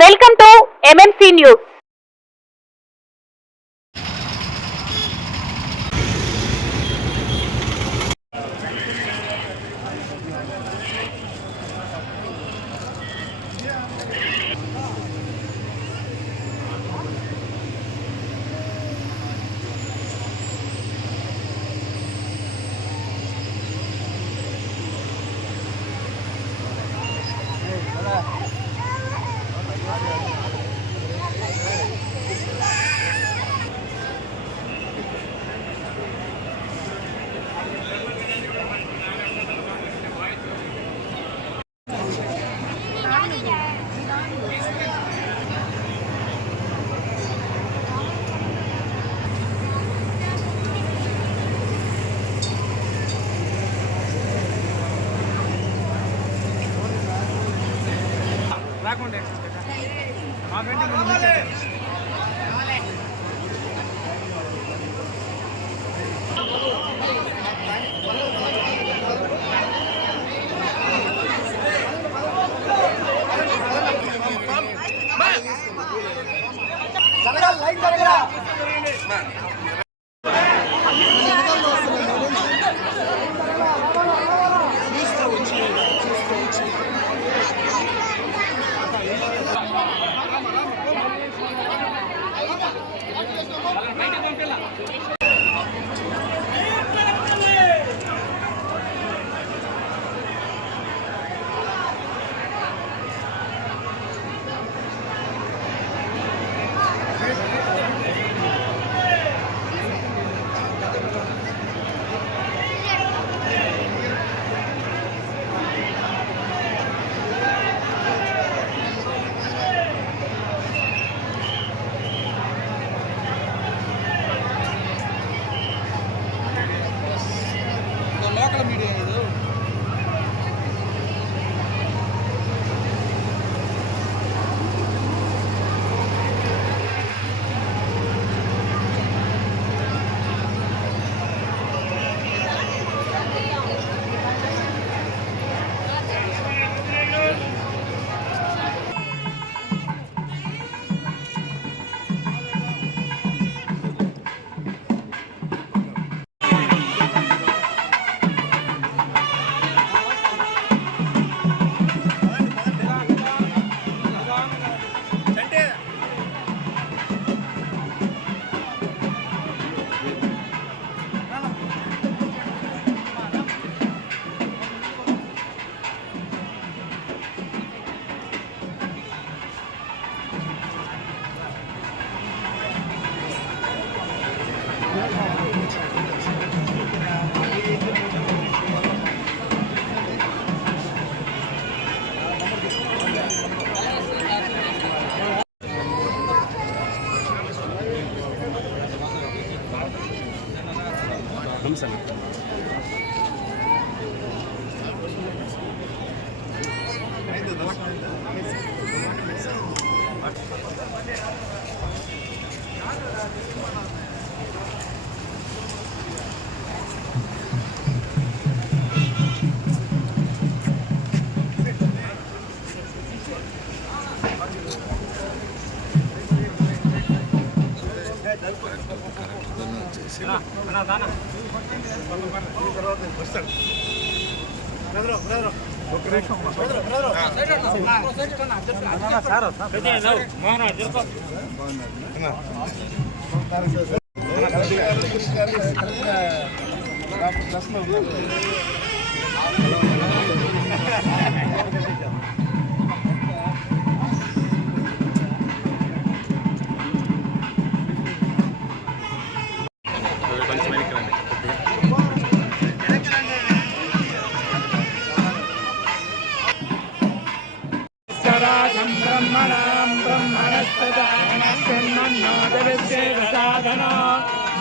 Welcome to MMC news.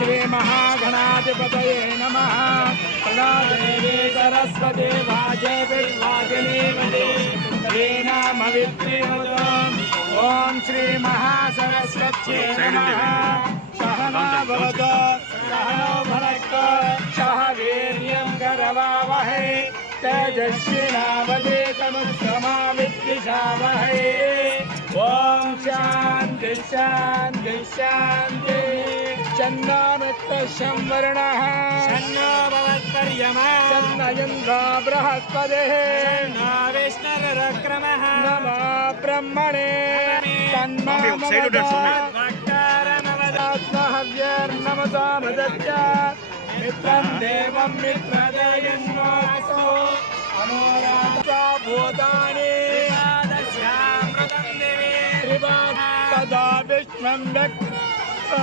Shri महागणाधिपतये नमः। प्रणादेवी सरस्वती वाजे विद्वाजनीमते ओम श्री महासरस्वत्यै नमः। सहना भवतु सहनो भुनक्तु सह वीर्यं करवावहै तेजस्विनावधीतमुत्तमा विद्विषावहै। शान्ति शान्ति चन्नामित्रशं वर्णः शन्नो भवत्पर्यमा चन्नयन्द्रो बृहस्पतिः शन्नो विष्णुरुक्रमः नमो ब्रह्मणे तन्नो नमोऽस्तु मित्रं देवं मित्रदेयन्वासो अनुराधा भूतानि दस्यामृतं देवी त्रिवाक्तदा विष्णुं व्यक्ताशनानशने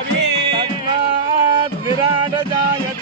अभि तस्मात् विराट जायत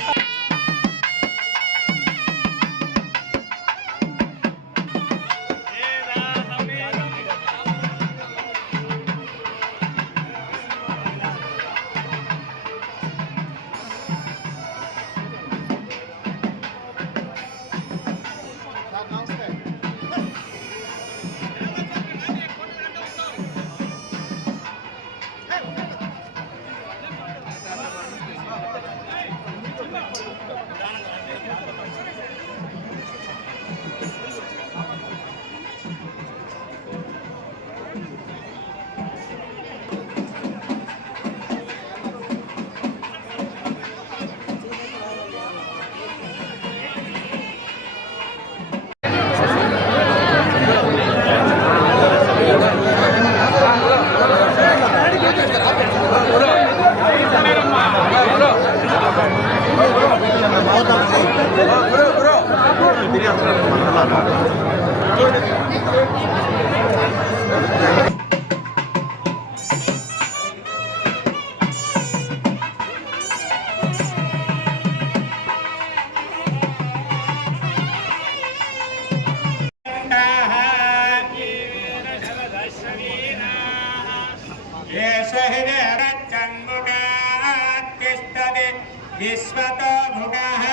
विश्वतो भुगः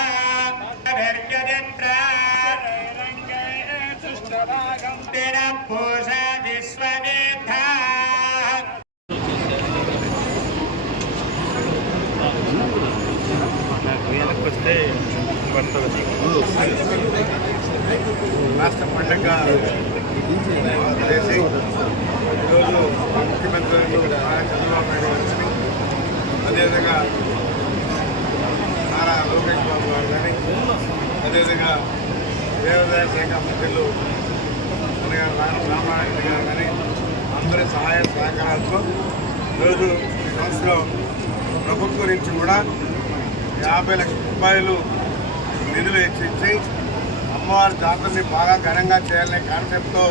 पूषा विश्ववेद्धा రాష్ట్ర పండుగ చేసి ఈరోజు ముఖ్యమంత్రి చంద్రబాబు నాయుడు గారిని అదేవిధంగా నారా లోకేష్ బాబు గారు కానీ అదేవిధంగా దేవాదాయ శాఖ మంత్రులు రామారెడ్డి గారు కానీ అందరి సహాయ సహకారాలతో ఈరోజు ఈ సంవత్సరం ప్రభుత్వం నుంచి కూడా 50 లక్షల రూపాయలు నిధులు హెచ్చించి అమ్మవారి జాతరని బాగా ఘనంగా చేయాలనే కాన్సెప్ట్తో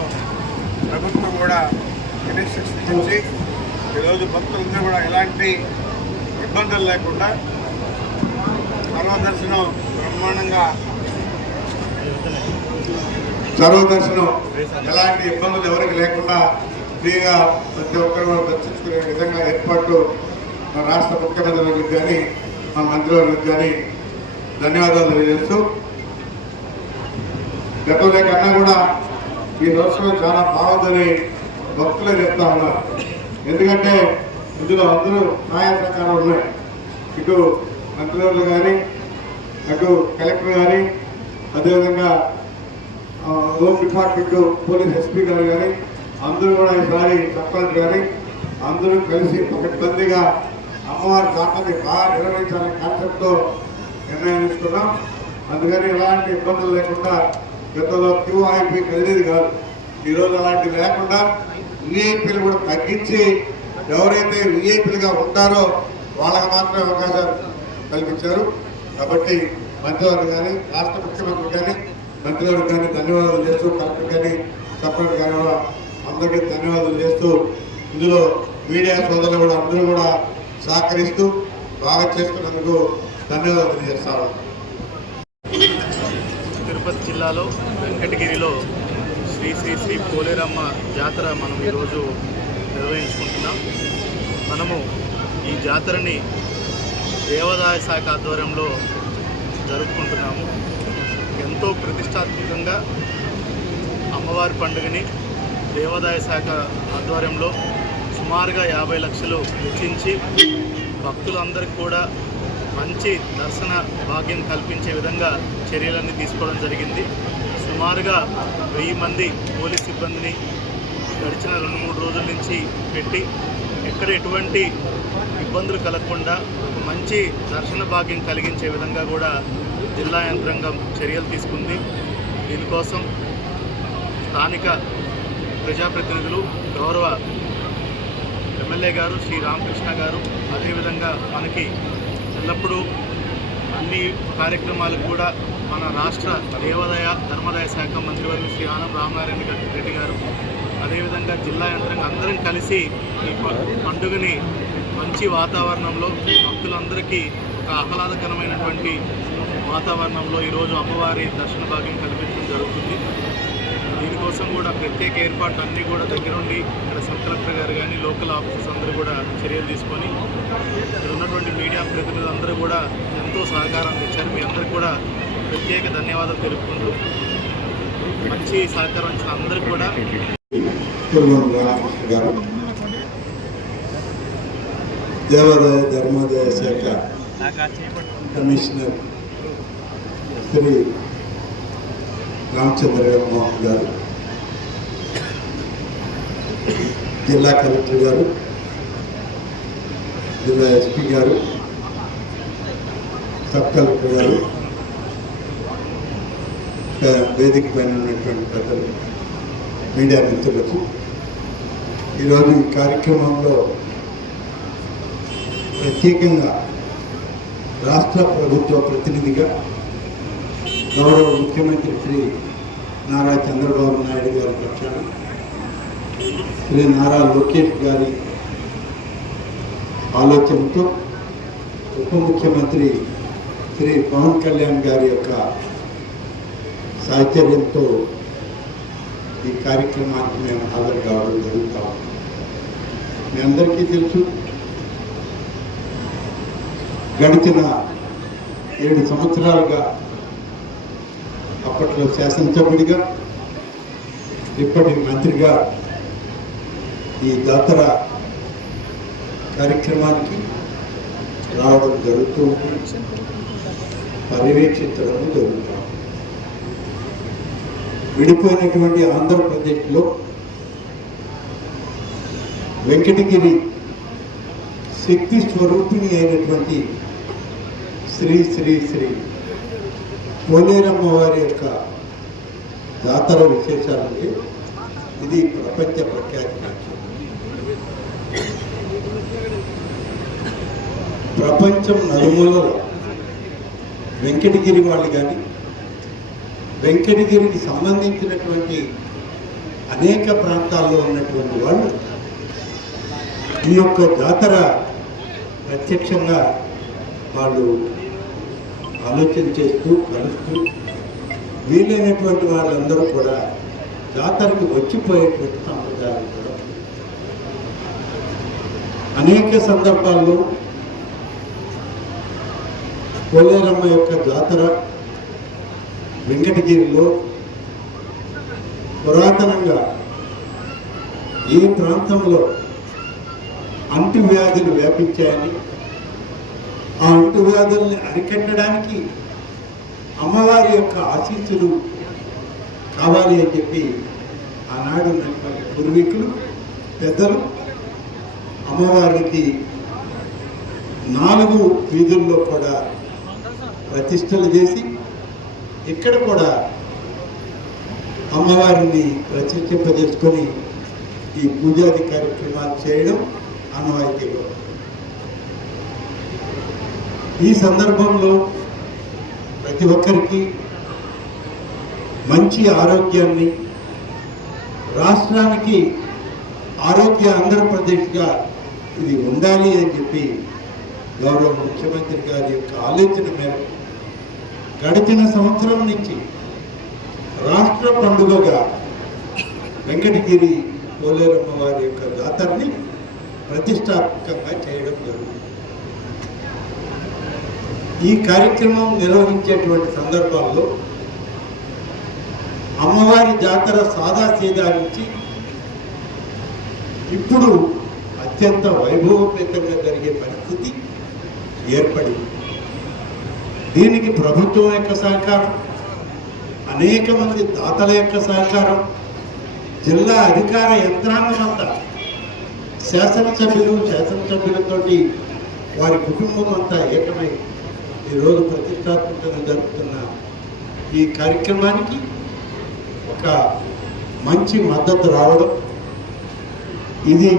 ప్రభుత్వం కూడా ఇనిషియేటివ్ ఇచ్చి ఈరోజు భక్తులందరూ కూడా ఎలాంటి ఇబ్బందులు లేకుండా సర్వదర్శనం బ్రహ్మాండంగా సర్వదర్శనం ఎలాంటి ఇబ్బందులు ఎవరికి లేకుండా ఫ్రీగా ప్రతి ఒక్కరు దర్శించుకునే విధంగా ఏర్పాట్లు మా రాష్ట్ర ముఖ్యమంత్రులకు కానీ మా మంత్రివర్లకు కానీ ధన్యవాదాలు తెలియజేస్తూ గతంలో కన్నా కూడా ఈ దర్శనం చాలా బాగుందని భక్తులే చెప్తా ఉన్నారు. ఎందుకంటే ఇందులో అందరూ సహాయ సహకారాలు ఉన్నాయి. ఇటు మంత్రివర్లు కానీ అటు కలెక్టర్ కానీ అదేవిధంగా హోమ్ డిపార్ట్మెంట్ పోలీస్ ఎస్పీ గారు కానీ అందరూ కూడా ఈసారి సర్పంచ్ కానీ అందరూ కలిసి పకడ్బందీగా అమ్మవారి జాతరని బాగా నిర్వహించాలనే కాన్సెప్ట్తో నిర్ణయం తీసుకున్నాం. అందుకని ఎలాంటి ఇబ్బందులు లేకుండా గతంలో క్యూఐపీ కలిగేది కాదు, ఈరోజు అలాంటి లేకుండా విఐపీలు కూడా తగ్గించి ఎవరైతే విఐపీలుగా ఉంటారో వాళ్ళకి మాత్రమే అవకాశాలు కల్పించారు. కాబట్టి మంత్రివర్గం కానీ రాష్ట్ర ముఖ్యమంత్రి కానీ మంత్రివర్గం కానీ ధన్యవాదాలు చేస్తూ కలెక్టర్ కానీ సర్పంచ్ కానీ కూడా అందరికీ ధన్యవాదాలు చేస్తూ ఇందులో మీడియా సోదరులు కూడా అందరూ కూడా సహకరిస్తూ బాగా చేస్తున్నందుకు ధన్యవాదాలు తెలియజేస్తారు. తిరుపతి జిల్లాలో వెంకటగిరిలో శ్రీ శ్రీ శ్రీ పోలేరమ్మ జాతర మనం ఈరోజు నిర్వహించుకుంటున్నాం. మనము ఈ జాతరని దేవాదాయ శాఖ ఆధ్వర్యంలో జరుపుకుంటున్నాము. ఎంతో ప్రతిష్టాత్మకంగా అమ్మవారి పండుగని దేవాదాయ శాఖ ఆధ్వర్యంలో సుమారుగా 50 లక్షలు వెచ్చించి భక్తులందరికీ కూడా మంచి దర్శన భాగ్యం కల్పించే విధంగా చర్యలన్నీ తీసుకోవడం జరిగింది. సుమారుగా 1000 మంది పోలీస్ సిబ్బందిని గడిచిన 2-3 రోజుల నుంచి పెట్టి ఎక్కడ ఎటువంటి ఇబ్బందులు కలగకుండా ఒక మంచి దర్శన భాగ్యం కలిగించే విధంగా కూడా జిల్లా యంత్రాంగం చర్యలు తీసుకుంది. దీనికోసం స్థానిక ప్రజాప్రతినిధులు, గౌరవ ఎమ్మెల్యే గారు శ్రీ రామకృష్ణ గారు, అదేవిధంగా మనకి ఎల్లప్పుడూ అన్ని కార్యక్రమాలకు కూడా మన రాష్ట్ర దేవాదాయ ధర్మాదాయ శాఖ మంత్రివర్యులు శ్రీ ఆనం రామనారాయణ రెడ్డి గారు, అదేవిధంగా జిల్లా యంత్రాంగం అందరం కలిసి ఈ పండుగని మంచి వాతావరణంలో భక్తులందరికీ ఒక ఆహ్లాదకరమైనటువంటి వాతావరణంలో ఈరోజు అమ్మవారి దర్శన భాగ్యం కల్పించడం జరుగుతుంది. దీనికోసం కూడా ప్రత్యేక ఏర్పాట్లు అన్నీ కూడా దగ్గరుండి ఇక్కడ సబ్ కలెక్టర్ గారు కానీ లోకల్ ఆఫీసర్స్ అందరూ కూడా చర్యలు తీసుకొని ఇక్కడ ఉన్నటువంటి మీడియా ప్రతినిధులు అందరూ కూడా ఎంతో సహకారం ఇచ్చారు. మీ అందరికీ కూడా ప్రత్యేక ధన్యవాదాలు తెలుపుకుంటూ మంచి సహకారం ఇచ్చిన అందరికీ కూడా దేవాదాయ ధర్మాదాయ శాఖ కమిషనర్ శ్రీ రామచంద్రమోహన్ గారు, జిల్లా కలెక్టర్ గారు, జిల్లా ఎస్పీ గారు, సబ్ కలెక్టర్ గారు, వేదిక పైన ఉన్నటువంటి పెద్దలు, మీడియా మిత్రులకు ఈరోజు ఈ కార్యక్రమంలో ప్రత్యేకంగా రాష్ట్ర ప్రభుత్వ ప్రతినిధిగా గౌరవ ముఖ్యమంత్రి శ్రీ నారా చంద్రబాబు నాయుడు గారి పక్షాన శ్రీ నారా లోకేష్ గారి ఆలోచనతో ఉప ముఖ్యమంత్రి శ్రీ పవన్ కళ్యాణ్ గారి యొక్క సాహచర్యంతో ఈ కార్యక్రమానికి మేము హాజరు కావడం జరుగుతాం. మీ అందరికీ తెలుసు, గడిచిన 7 సంవత్సరాలుగా అప్పట్లో శాసనసభ్యుడిగా, ఇప్పటి మంత్రిగా ఈ జాతర కార్యక్రమానికి రావడం జరుగుతూ పర్యవేక్షించడం జరుగుతుంది. విడిపోయినటువంటి ఆంధ్రప్రదేశ్లో వెంకటగిరి శక్తి స్వరూపిణి అయినటువంటి శ్రీ శ్రీ శ్రీ పోలేరమ్మ వారి యొక్క జాతర విశేషాలంటే ఇది ప్రపంచ ప్రఖ్యాతి. ప్రపంచం నలుమూలలో వెంకటగిరి వాళ్ళు కానీ వెంకటగిరికి సంబంధించినటువంటి అనేక ప్రాంతాల్లో ఉన్నటువంటి వాళ్ళు ఈ యొక్క జాతర ప్రత్యక్షంగా వాళ్ళు ఆలోచన చేస్తూ కలుస్తూ వీలైనటువంటి వాళ్ళందరూ కూడా జాతరకు వచ్చిపోయేటువంటి సంప్రదాయాలు కూడా అనేక సందర్భాల్లో పోలేరమ్మ యొక్క జాతర వెంకటగిరిలో పురాతనంగా ఈ ప్రాంతంలో అంటువ్యాధులు వ్యాపించాయని, ఆ అంటువ్యాధుల్ని అరికట్టడానికి అమ్మవారి యొక్క ఆశీస్సులు కావాలి అని చెప్పి ఆనాడు ఉన్నటువంటి పూర్వీకులు పెద్దలు అమ్మవారికి 4 వీధుల్లో కూడా ప్రతిష్టలు చేసి ఇక్కడ కూడా అమ్మవారిని ప్రతిష్ఠింపజేసుకొని ఈ పూజాది కార్యక్రమాలు చేయడం ఆనవాయితీగా. ఈ సందర్భంలో ప్రతి ఒక్కరికి మంచి ఆరోగ్యాన్ని, రాష్ట్రానికి ఆరోగ్య ఆంధ్రప్రదేశ్గా ఇది ఉండాలి అని చెప్పి గౌరవ ముఖ్యమంత్రి గారి యొక్క ఆలోచన మేరకు గడిచిన సంవత్సరం నుంచి రాష్ట్ర పండుగగా వెంకటగిరి పోలేరమ్మ వారి యొక్క జాతరని ప్రతిష్టాత్మకంగా చేయడం జరుగుతుంది. ఈ కార్యక్రమం నిర్వహించేటువంటి సందర్భాల్లో అమ్మవారి జాతర సాదాసీదా నుంచి ఇప్పుడు అత్యంత వైభవపేతంగా జరిగే పరిస్థితి ఏర్పడింది. దీనికి ప్రభుత్వం యొక్క సహకారం, అనేక మంది దాతల యొక్క సహకారం, జిల్లా అధికార యంత్రాంగం అంతా, శాసనసభ్యులతోటి వారి కుటుంబం అంతా ఏకమై ఈరోజు ప్రతిష్టాత్మకంగా జరుపుతున్న ఈ కార్యక్రమానికి ఒక మంచి మద్దతు రావడం, ఇది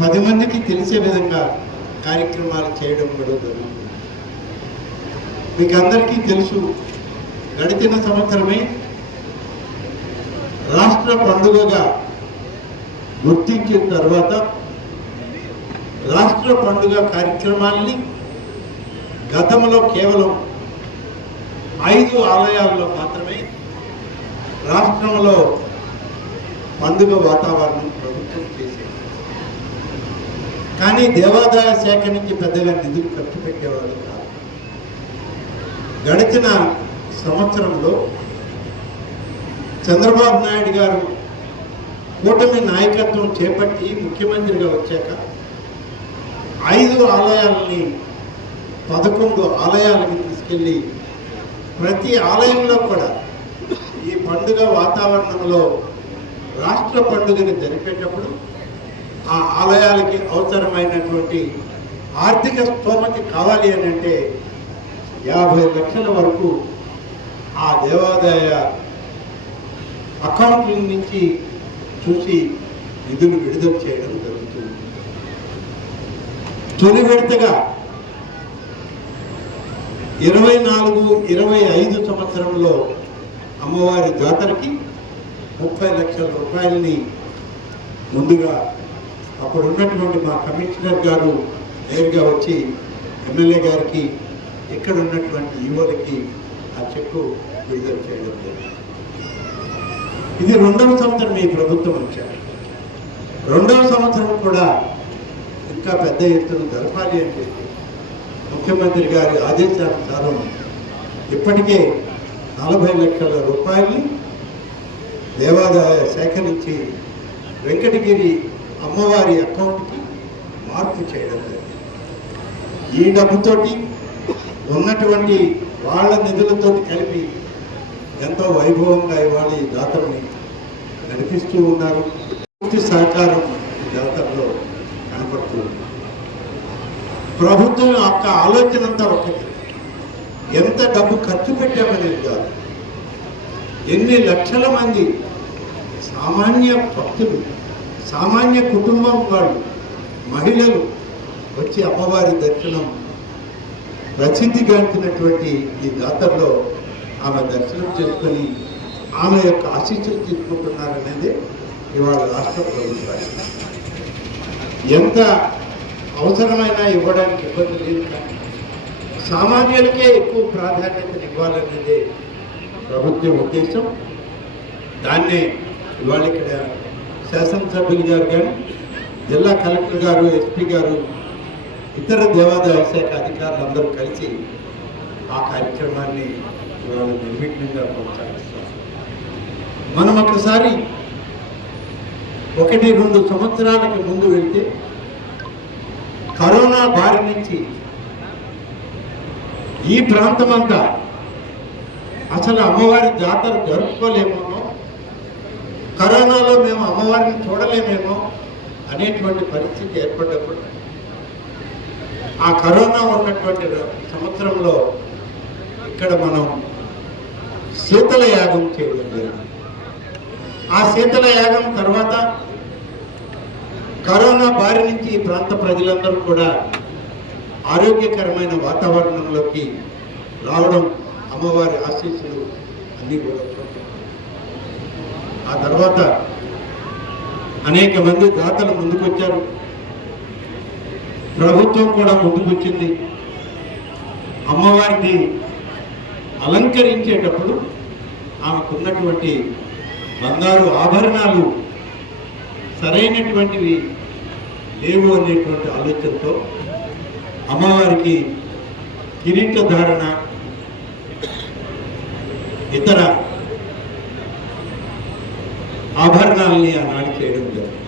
10 మందికి తెలిసే విధంగా కార్యక్రమాలు చేయడం కూడా జరుగుతుంది. మీకు అందరికీ తెలుసు, గడిచిన సంవత్సరమే రాష్ట్ర పండుగగా గుర్తించిన తర్వాత రాష్ట్ర పండుగ కార్యక్రమాల్ని గతంలో కేవలం 5 ఆలయాల్లో మాత్రమే రాష్ట్రంలో పండుగ వాతావరణం ప్రభుత్వం చేసేది. కానీ దేవాదాయ శాఖ నుంచి పెద్దగా నిధులు ఖర్చు పెట్టేవాళ్ళు కాదు. గడిచిన సంవత్సరంలో చంద్రబాబు నాయుడు గారు కూటమి నాయకత్వం చేపట్టి ముఖ్యమంత్రిగా వచ్చాక 5 ఆలయాలని 11 ఆలయాలకి తీసుకెళ్ళి ప్రతి ఆలయంలో కూడా ఈ పండుగ వాతావరణంలో రాష్ట్ర పండుగని జరిపేటప్పుడు ఆ ఆలయాలకి అవసరమైనటువంటి ఆర్థిక స్తోమత కావాలి అని అంటే 50 లక్షల వరకు ఆ దేవాదాయ అకౌంట్ల నుంచి చూసి నిధులు విడుదల చేయడం జరుగుతుంది. తొలి విడతగా 24-25 సంవత్సరంలో అమ్మవారి జాతరకి 30 లక్షల రూపాయలని ముందుగా అప్పుడు ఉన్నటువంటి మా కమిషనర్ గారు నేరుగా వచ్చి ఎమ్మెల్యే గారికి, ఇక్కడ ఉన్నటువంటి ఈవోలకి ఆ చెక్కు విడుదల చేయడం జరిగింది. ఇది 2వ సంవత్సరం ఈ ప్రభుత్వం వచ్చారు. 2వ సంవత్సరం కూడా ఇంకా పెద్ద ఎత్తున జరపాలి అంటే ముఖ్యమంత్రి గారి ఆదేశానుసారం ఇప్పటికే 40 లక్షల రూపాయలని దేవాదాయ శాఖ నుంచి వెంకటగిరి అమ్మవారి అకౌంట్కి మార్పు చేయడం జరిగింది. ఈ డబ్బుతోటి ఉన్నటువంటి వాళ్ళ నిధులతో కలిపి ఎంతో వైభవంగా ఇవాళ ఈ జాతరని నడిపిస్తూ ఉన్నారు. పూర్తి సహకారం జాతరలో కనపడుతుంది. ప్రభుత్వం యొక్క ఆలోచన అంతా ఒకటి, ఎంత డబ్బు ఖర్చు పెట్టామనేది కాదు, ఎన్ని లక్షల మంది సామాన్య భక్తులు, సామాన్య కుటుంబం వాళ్ళు, మహిళలు వచ్చి అమ్మవారి దర్శనం ప్రసిద్ధిగాంచినటువంటి ఈ జాతరలో ఆమె దర్శనం చేసుకొని ఆమె యొక్క ఆశీస్సులు తీసుకుంటున్నారనేది ఇవాళ రాష్ట్ర ప్రభుత్వానికి ఎంత అవసరమైనా ఇవ్వడానికి ఇబ్బంది లేదు. కానీ సామాన్యులకే ఎక్కువ ప్రాధాన్యతను ఇవ్వాలనేదే ప్రభుత్వం ఉద్దేశం. దాన్నే ఇవాళ ఇక్కడ శాసనసభ్యులు గారు కానీ, జిల్లా కలెక్టర్ గారు, ఎస్పీ గారు, ఇతర దేవాదాయ శాఖ అధికారులు అందరూ కలిసి ఆ కార్యక్రమాన్ని ఇవాళ నిర్విఘ్నంగా కొనసాగిస్తాం. మనం ఒకసారి 1-2 సంవత్సరాలకి ముందు వెళ్తే కరోనా బారి నుంచి ఈ ప్రాంతమంతా అసలు అమ్మవారి జాతర జరుపుకోలేమేమో, కరోనాలో మేము అమ్మవారిని చూడలేమేమో అనేటువంటి పరిస్థితి ఏర్పడ్డప్పుడు ఆ కరోనా ఉన్నటువంటి సంవత్సరంలో ఇక్కడ మనం శీతల యాగం చేయడం జరిగింది. ఆ శీతల యాగం తర్వాత కరోనా బారి నుంచి ఈ ప్రాంత ప్రజలందరూ కూడా ఆరోగ్యకరమైన వాతావరణంలోకి రావడం, అమ్మవారి ఆశీస్సులు అన్నీ కూడా చూస్తాం. ఆ తర్వాత అనేక మంది దాతలు ముందుకొచ్చారు, ప్రభుత్వం కూడా ముందుకొచ్చింది. అమ్మవారిని అలంకరించేటప్పుడు ఆమెకున్నటువంటి బంగారు ఆభరణాలు సరైనటువంటివి లేవు అనేటువంటి ఆలోచనతో అమ్మవారికి కిరీట ధారణ, ఇతర ఆభరణాలని ఆనాడు చేయడం జరిగింది.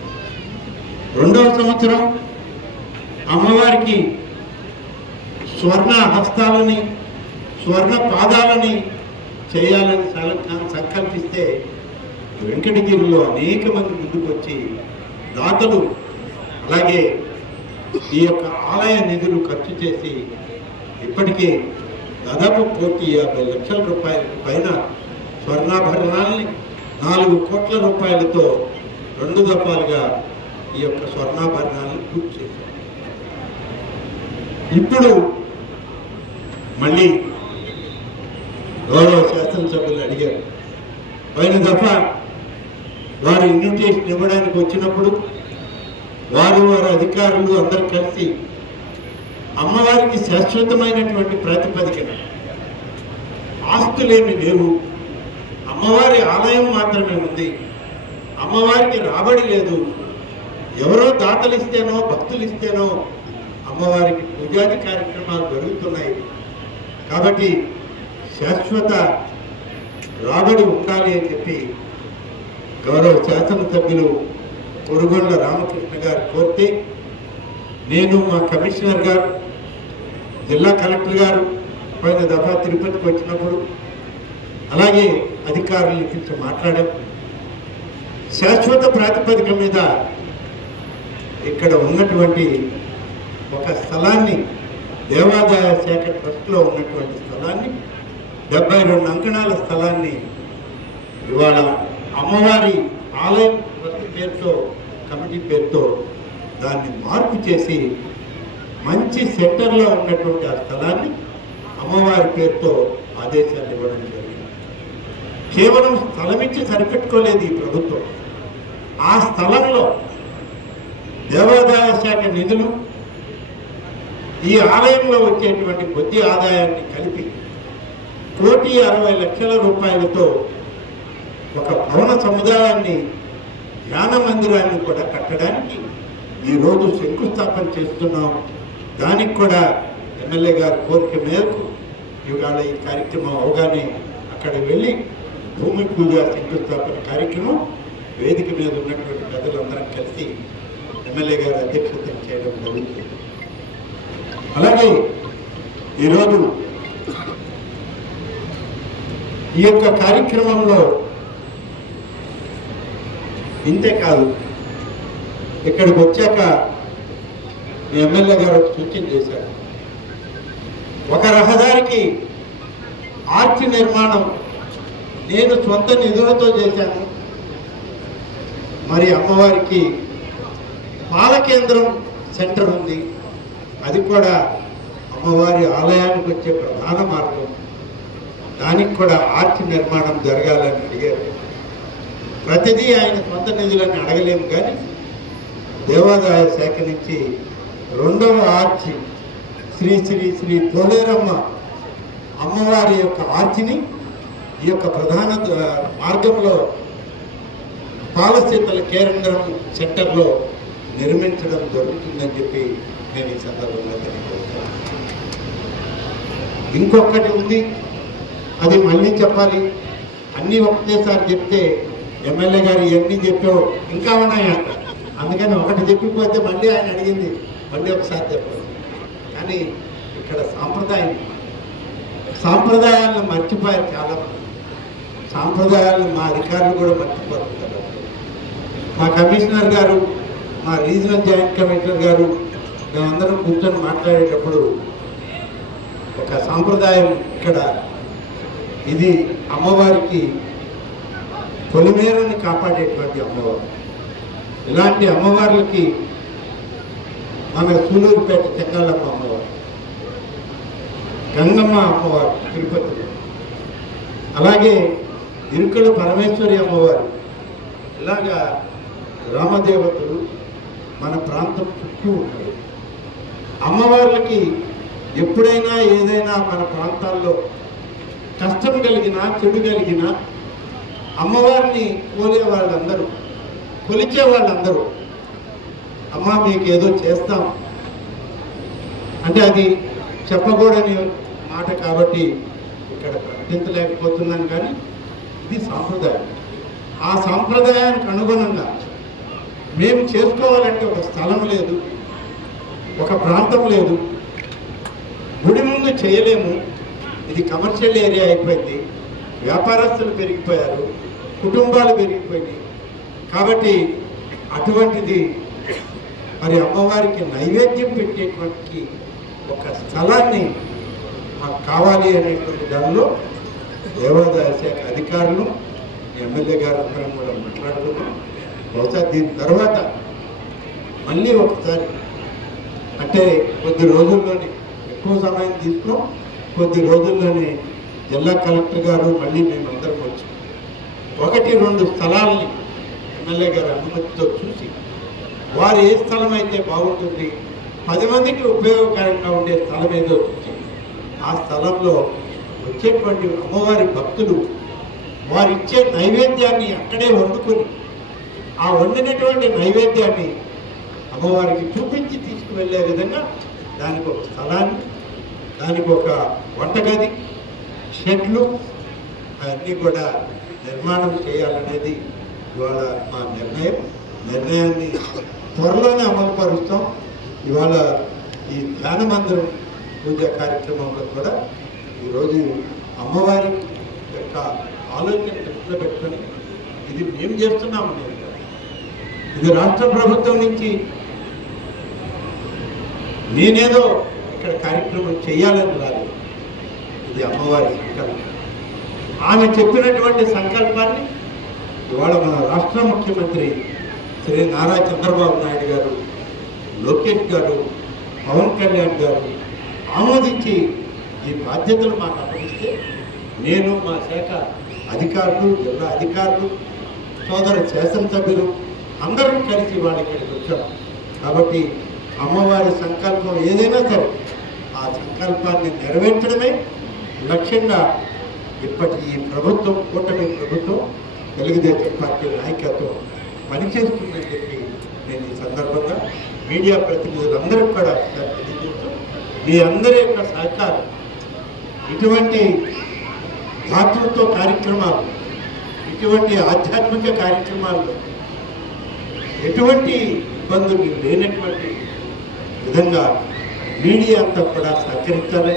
2వ సంవత్సరం అమ్మవారికి స్వర్ణ హస్తాలని, స్వర్ణ పాదాలని చేయాలని సంకల్పిస్తే వెంకటగిరిలో అనేక మంది ముందుకు వచ్చి దాతలు అలాగే ఈ యొక్క ఆలయ నిధులు ఖర్చు చేసి ఇప్పటికే దాదాపు 1,50,00,000 పైన స్వర్ణాభరణాలని 4 కోట్ల రూపాయలతో 2 దఫాలుగా ఈ యొక్క స్వర్ణాభరణాలను పూర్తి చేశారు. ఇప్పుడు మళ్ళీ గౌరవ శాసనసభ్యులు అడిగారు. పోయిన దఫా వారు ఇన్విటేషన్ ఇవ్వడానికి వచ్చినప్పుడు వారి అధికారులు అందరూ కలిసి అమ్మవారికి శాశ్వతమైనటువంటి ప్రాతిపదికన ఆస్తులేమి లేవు, అమ్మవారి ఆలయం మాత్రమే ఉంది, అమ్మవారికి రాబడి లేదు, ఎవరో దాతలు ఇస్తేనో భక్తులు ఇస్తేనో అమ్మవారికి పూజాది కార్యక్రమాలు జరుగుతున్నాయి, కాబట్టి శాశ్వత రాబడి ఉండాలి అని చెప్పి గౌరవ శాసనసభ్యులు కొరుగొండ రామకృష్ణ గారు కోరితే నేను మా కమిషనర్ గారు జిల్లా కలెక్టర్ గారు పోయిన దఫా తిరుపతికి వచ్చినప్పుడు అలాగే అధికారులు పిలిచి మాట్లాడాం. శాశ్వత ప్రాతిపదిక మీద ఇక్కడ ఉన్నటువంటి ఒక స్థలాన్ని దేవాదాయ శాఖ ట్రస్ట్లో ఉన్నటువంటి స్థలాన్ని 72 అంకణాల స్థలాన్ని ఇవాళ అమ్మవారి ఆలయం ట్రస్ట్ పేరుతో కమిటీ పేరుతో దాన్ని మార్పు చేసి మంచి సెంటర్లో ఉన్నటువంటి ఆ స్థలాన్ని అమ్మవారి పేరుతో ఆదేశాలు ఇవ్వడం జరిగింది. కేవలం స్థలం ఇచ్చి సరిపెట్టుకోలేదు ఈ ప్రభుత్వం. ఆ స్థలంలో దేవాదాయ శాఖ నిధులు ఈ ఆలయంలో వచ్చేటువంటి కొద్ది ఆదాయాన్ని కలిపి 1,60,00,000 ఒక భవన సముదాయాన్ని ధ్యాన మందిరాన్ని కూడా కట్టడానికి ఈరోజు శంకుస్థాపన చేస్తున్నాం. దానికి కూడా ఎమ్మెల్యే గారి కోరిక మేరకు ఇవాళ ఈ కార్యక్రమం అవగానే అక్కడ వెళ్ళి భూమి పూజ శంకుస్థాపన కార్యక్రమం వేదిక మీద ఉన్నటువంటి పెద్దలందరం కలిసి ఎమ్మెల్యే గారి అధ్యక్షత చేయడం జరుగుతుంది. అలాగే ఈరోజు ఈ యొక్క కార్యక్రమంలో ఇంతే కాదు, ఇక్కడికి వచ్చాక ఎమ్మెల్యే గారు సూచన చేశారు. ఒక రహదారికి ఆర్చి నిర్మాణం నేను సొంత నిధులతో చేశాను. మరి అమ్మవారికి పాల కేంద్రం సెంటర్ ఉంది, అది కూడా అమ్మవారి ఆలయానికి వచ్చే ప్రధాన మార్గం, దానికి కూడా ఆర్చి నిర్మాణం జరగాలని అడిగారు. ప్రతిదీ ఆయన సొంత నిధులని అడగలేము, కానీ దేవాదాయ శాఖ నుంచి 2వ ఆర్చి శ్రీ శ్రీ శ్రీ పోలేరమ్మ అమ్మవారి యొక్క ఆర్చిని ఈ యొక్క ప్రధాన మార్గంలో పాలసీతల కేంద్రం సెంటర్లో నిర్మించడం జరుగుతుందని చెప్పి నేను ఈ సందర్భంగా తెలియజేస్తాను. ఇంకొకటి ఉంది, అది మళ్ళీ చెప్పాలి. అన్నీ ఒకటేసారి చెప్తే ఎమ్మెల్యే గారు ఇవన్నీ చెప్పావు ఇంకా ఉన్నాయా, అందుకని ఒకటి చెప్పిపోతే మళ్ళీ ఆయన అడిగింది మళ్ళీ ఒకసారి చెప్పాలి. కానీ ఇక్కడ సాంప్రదాయాలను మర్చిపోయారు చాలామంది. సాంప్రదాయాలను మా అధికారులు కూడా మర్చిపోతున్నారు. మా కమిషనర్ గారు, మా రీజనల్ జాయింట్ కమిషనర్ గారు మేమందరం కూర్చొని మాట్లాడేటప్పుడు ఒక సాంప్రదాయం ఇక్కడ, ఇది అమ్మవారికి పొలిమేరని కాపాడేటువంటి అమ్మవారు. ఇలాంటి అమ్మవార్లకి మన సూలూరుపేట చెంగాలమ్మ అమ్మవారు, గంగమ్మ అమ్మవారు తిరుపతి, అలాగే ఇరుకల పరమేశ్వరి అమ్మవారు, ఇలాగా రామదేవతలు మన ప్రాంతం చుట్టూ ఉంటారు. అమ్మవార్లకి ఎప్పుడైనా ఏదైనా మన ప్రాంతాల్లో కష్టం కలిగినా చెడు కలిగినా అమ్మవారిని కొలిచే వాళ్ళందరూ అమ్మ మీకు ఏదో చేస్తాం అంటే అది చెప్పకూడని మాట కాబట్టి ఇక్కడ ప్రకటించలేకపోతున్నాను, కానీ ఇది సాంప్రదాయం. ఆ సాంప్రదాయానికి అనుగుణంగా మేము చేసుకోవాలంటే ఒక స్థలం లేదు, ఒక ప్రాంతం లేదు, గుడి ముందు చేయలేము. ఇది కమర్షియల్ ఏరియా అయిపోయింది, వ్యాపారస్తులు పెరిగిపోయారు, కుటుంబాలు పెరిగిపోయినాయి. కాబట్టి అటువంటిది మరి అమ్మవారికి నైవేద్యం పెట్టేటువంటి ఒక స్థలాన్ని మాకు కావాలి అనేటువంటి దానిలో దేవాదాయ శాఖ అధికారులు ఎమ్మెల్యే గారు అందరం కూడా మాట్లాడుకున్నాం. బహుశా దీని తర్వాత మళ్ళీ ఒకసారి అంటే కొద్ది రోజుల్లోనే, ఎక్కువ సమయం తీసుకున్నాం, కొద్ది రోజుల్లోనే జిల్లా కలెక్టర్ గారు మళ్ళీ మేమందరం వచ్చి 1-2 స్థలాల్ని ఎమ్మెల్యే గారి అనుమతితో చూసి వారు ఏ స్థలం అయితే బాగుంటుంది, 10 మందికి ఉపయోగకరంగా ఉండే స్థలం ఏదో చూసి ఆ స్థలంలో వచ్చేటువంటి అమ్మవారి భక్తులు వారిచ్చే నైవేద్యాన్ని అక్కడే వండుకొని ఆ వండినటువంటి నైవేద్యాన్ని అమ్మవారికి చూపించి తీసుకువెళ్ళే విధంగా దానికి ఒక స్థలాన్ని, దానికి ఒక వంటగది, షెడ్లు అన్నీ కూడా నిర్మాణం చేయాలనేది ఇవాళ మా నిర్ణయాన్ని త్వరలోనే అమలు పరుస్తాం. ఇవాళ ఈ ధ్యాన మందిరం పూజ కార్యక్రమంలో కూడా ఈరోజు అమ్మవారి యొక్క ఆలోచన దృష్టిలో పెట్టుకొని ఇది మేము చేస్తున్నాము. ఇది రాష్ట్ర ప్రభుత్వం నుంచి నేనేదో ఇక్కడ కార్యక్రమం చేయాలని రాలేదు. ఇది అమ్మవారి సంకల్పం. ఆమె చెప్పినటువంటి సంకల్పాన్ని ఇవాళ మన రాష్ట్ర ముఖ్యమంత్రి శ్రీ నారా చంద్రబాబు నాయుడు గారు, లోకేష్ గారు, పవన్ కళ్యాణ్ గారు ఆమోదించి ఈ బాధ్యతలు మాకు అప్పగిస్తే నేను, మా శాఖ అధికారులు, జిల్లా అధికారులు, సోదర శాసనసభ్యులు అందరం కలిసి వాళ్ళ ఇక్కడికి వచ్చాం. కాబట్టి అమ్మవారి సంకల్పం ఏదైనా సరే ఆ సంకల్పాన్ని నెరవేర్చడమే లక్ష్యంగా ఇప్పటి ఈ ప్రభుత్వం, కూటమి ప్రభుత్వం, తెలుగుదేశం పార్టీ నాయకత్వం పనిచేస్తుందని చెప్పి నేను ఈ సందర్భంగా మీడియా ప్రతినిధులందరూ కూడా తెలియజేస్తూ మీ అందరి యొక్క సహకారం ఇటువంటి దాతృత్వ కార్యక్రమాలు, ఇటువంటి ఆధ్యాత్మిక కార్యక్రమాల్లో ఎటువంటి ఇబ్బందులు లేనటువంటి విధంగా మీడియా అంతా కూడా సహకరించాలి.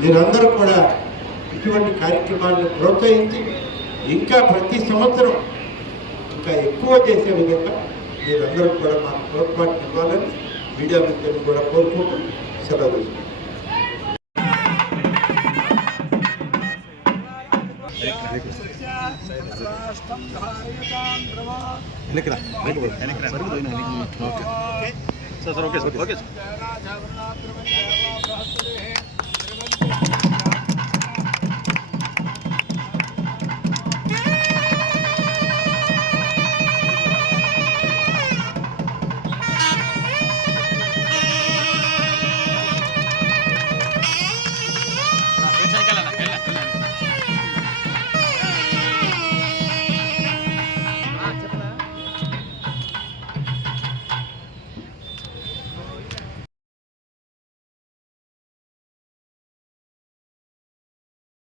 మీరందరూ కూడా ఇటువంటి కార్యక్రమాలను ప్రోత్సహించి ఇంకా ప్రతి సంవత్సరం ఇంకా ఎక్కువ చేసే విధంగా మీరందరూ కూడా మాకు తోడ్పాటు ఇవ్వాలని మీడియా మిత్రులను కూడా కోరుకుంటూ సెలవు తీసుకుంటాం. Okay sir.